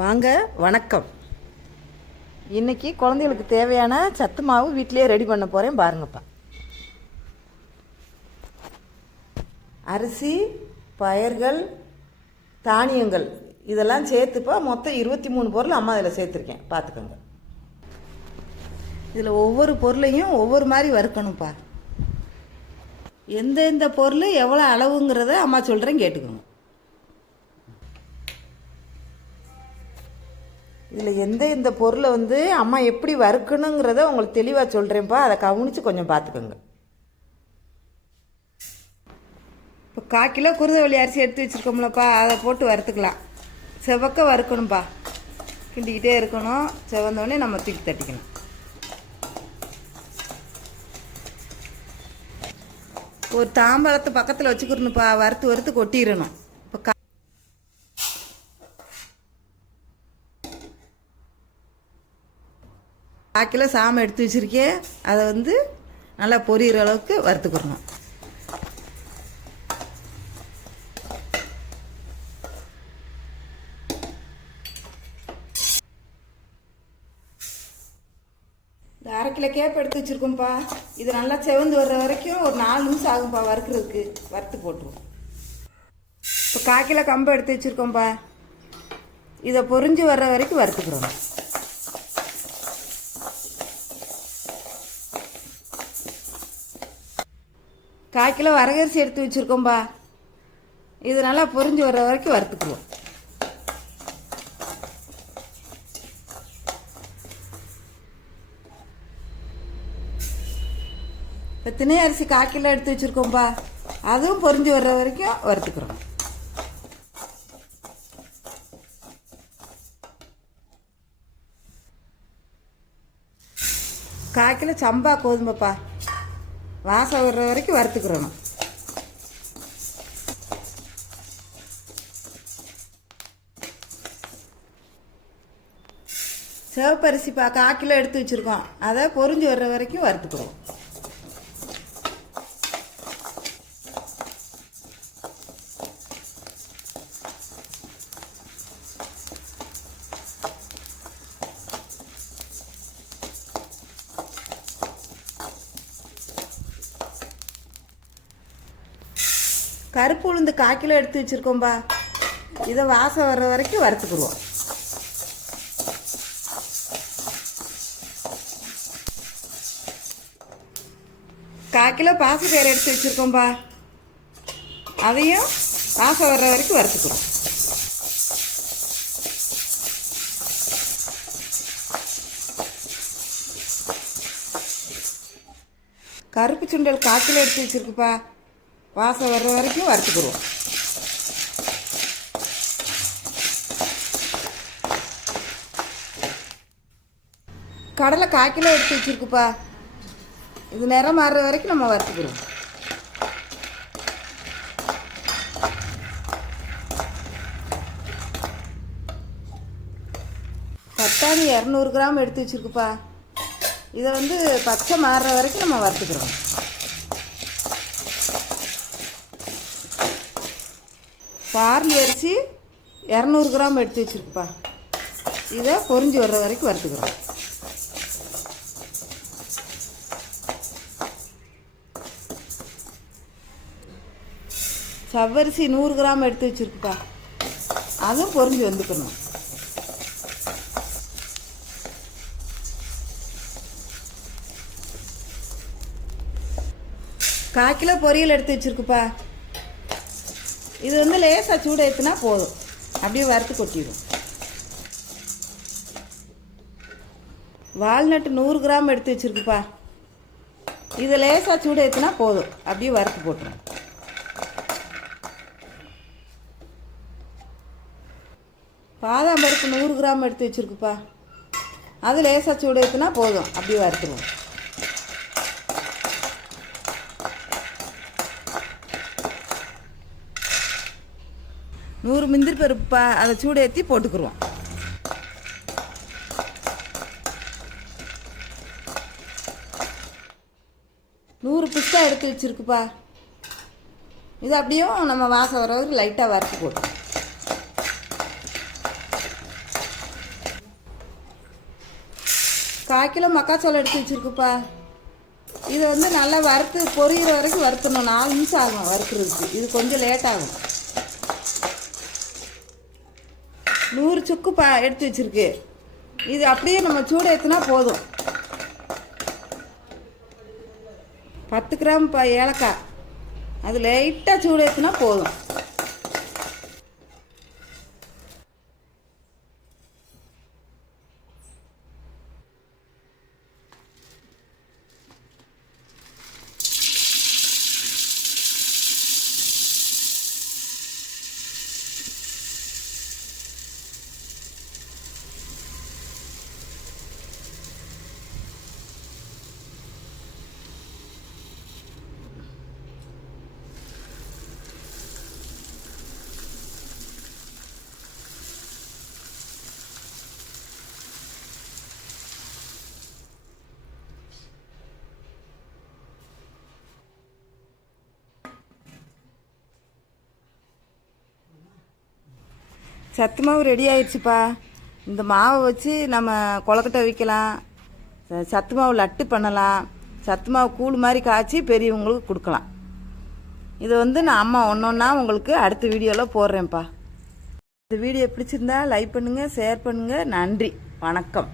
வாங்க, வணக்கம். இன்றைக்கி குழந்தைகளுக்கு தேவையான சத்து மாவு வீட்டிலே ரெடி பண்ண போகிறேன் பாருங்கப்பா. அரிசி, பயர்கள், தானியங்கள் இதெல்லாம் சேர்த்துப்பா மொத்தம் 23 பொருள் அம்மா இதில் சேர்த்துருக்கேன், பார்த்துக்கோங்க. இதில் ஒவ்வொரு பொருளையும் ஒவ்வொரு மாதிரி வறுக்கணும்ப்பா. எந்தெந்த பொருள் எவ்வளோ அளவுங்கிறத அம்மா சொல்கிறேன், கேட்டுக்கோங்க. இதில் எந்த பொருளை அம்மா எப்படி வறுக்கணுங்கிறத உங்களுக்கு தெளிவாக சொல்கிறேன்ப்பா, அதை கவனித்து கொஞ்சம் பார்த்துக்கோங்க. இப்போ 1/4 கிலோ குருதவள்ளி அரிசி எடுத்து வச்சுருக்கோம்லப்பா, அதை போட்டு வறுத்துக்கலாம். செவக்க வறுக்கணும்ப்பா, கிண்டிக்கிட்டே இருக்கணும். செவந்தோடனே நம்ம தூக்கி தட்டிக்கணும். ஒரு தாம்பழத்தை பக்கத்தில் வச்சுக்கிறணும்ப்பா, வறுத்து கொட்டிடணும். இப்போ 1/4 கிலோ சாமை எடுத்து வச்சுருக்கேன், அதை நல்லா பொரியிற அளவுக்கு வறுத்துக்கிறணும். இந்த 1/2 கிலோ கேப் எடுத்து வச்சுருக்கோம்ப்பா, இது நல்லா செவந்து வர்ற வரைக்கும் ஒரு 4 நிமிஷம் ஆகும்ப்பா வறுக்கிறதுக்கு. வறுத்து போட்டுருவோம். இப்போ 1/4 கிலோ கம்பு எடுத்து வச்சுருக்கோம்ப்பா, இதை பொரிஞ்சு வர்ற வரைக்கும் வறுத்துக்கிறோம். கால் கிலோ வரகரிசி எடுத்து வச்சுருக்கோம்பா, இது நல்லா பொரிஞ்சு வர்ற வரைக்கும் வறுத்துக்குவோம். இப்போ திணை அரிசி 1/4 கிலோ எடுத்து வச்சுருக்கோம்பா, அதுவும் பொரிஞ்சு வர்ற வரைக்கும் வறுத்துக்கிறோம். கால் கிலோ சம்பா கோதுமைப்பா, வாசம் வர்ற வரைக்கும் வறுத்துக்கிறோம். சிவப்பரிசிப்பா 1/4 கிலோ எடுத்து வச்சுருக்கோம், அதை பொரிஞ்சு வர்ற வரைக்கும் வறுத்துக்கிறோம். கருப்பு உளுந்து 1/4 கிலோ எடுத்து வச்சுருக்கோம்பா, இதை வாசம் வர்ற வரைக்கும் வறுத்துக்குருவோம். கால் கிலோ பாசிப்பயிறு எடுத்து வச்சுருக்கோம்பா, அதையும் வாசம் வர்ற வரைக்கும் வறுத்துக்குறோம். கருப்பு சுண்டல் 1/4 கிலோ எடுத்து வச்சுருக்குப்பா, வாசம் வர்ற வரைக்கும் வறுத்துக்குருவோம். கடலை 1/4 கிலோ எடுத்து வச்சுருக்குப்பா, இது நிறம் மாறுற வரைக்கும் நம்ம வறுத்துக்குருவோம். பட்டாணி 200 கிராம் எடுத்து வச்சுருக்குப்பா, இதை பச்சை மாறுற வரைக்கும் நம்ம வறுத்துக்குறோம். பார்லி அரிசி 200 கிராம் எடுத்து வச்சுருக்குப்பா, இதை பொரிஞ்சு வர்ற வரைக்கும் வறுத்துக்கிறோம். சவ்வரிசி 100 கிராம் எடுத்து வச்சுருக்குப்பா, அதுவும் பொரிஞ்சு வந்துக்கணும். கால் கிலோ பொரியல் எடுத்து வச்சுருக்குப்பா, இது லேசாக சூடு ஏற்றுனா போதும், அப்படியே வறுத்து கொட்டிடும். வால்நட்டு 100 கிராம் எடுத்து வச்சுருக்குப்பா, இது லேசாக சூடு ஏற்றுனா போதும், அப்படியே வறுத்து போட்டுரும். பாதாம் பருப்பு 100 கிராம் எடுத்து வச்சுருக்குப்பா, அது லேசாக சூடு ஏற்றுனா போதும், அப்படியே வறுத்துருவோம். முந்திரி பருப்புப்பா, அதை சூடு ஏற்றி போட்டுக்குருவோம். பிஸ்தா எடுத்து வச்சுருக்குப்பா, இது அப்படியும் நம்ம வாசம் வர வரைக்கும் லைட்டாக வறுத்து போட்டு 1/4 கிலோ மக்காச்சோளம் எடுத்து வச்சுருக்குப்பா. இதை வந்து நல்லா வறுத்து பொரியிற வரைக்கும் வறுத்தணும். 4 நிமிஷம் ஆகும் வறுக்கிறதுக்கு. இது கொஞ்சம் லேட் ஆகும். 100 சுக்குப்பா எடுத்து வச்சுருக்கு. இது அப்படியே நம்ம சூடு ஏற்றுனா போதும். 10 கிராம் ஏலக்காய், அது லைட்டாக சூடு ஏற்றுனா போதும். சத்து மாவு ரெடி ஆயிடுச்சுப்பா. இந்த மாவை வச்சு நம்ம கொழுக்கட்டை வைக்கலாம், சத்து மாவு லட்டு பண்ணலாம், சத்து மாவு கூழ் மாதிரி காய்ச்சி பெரியவங்களுக்கு கொடுக்கலாம். இதை வந்து நான் அம்மா ஒன்றா உங்களுக்கு அடுத்த வீடியோவில் போடுறேன்ப்பா. இந்த வீடியோ பிடிச்சிருந்தா லைக் பண்ணுங்கள், ஷேர் பண்ணுங்கள். நன்றி, வணக்கம்.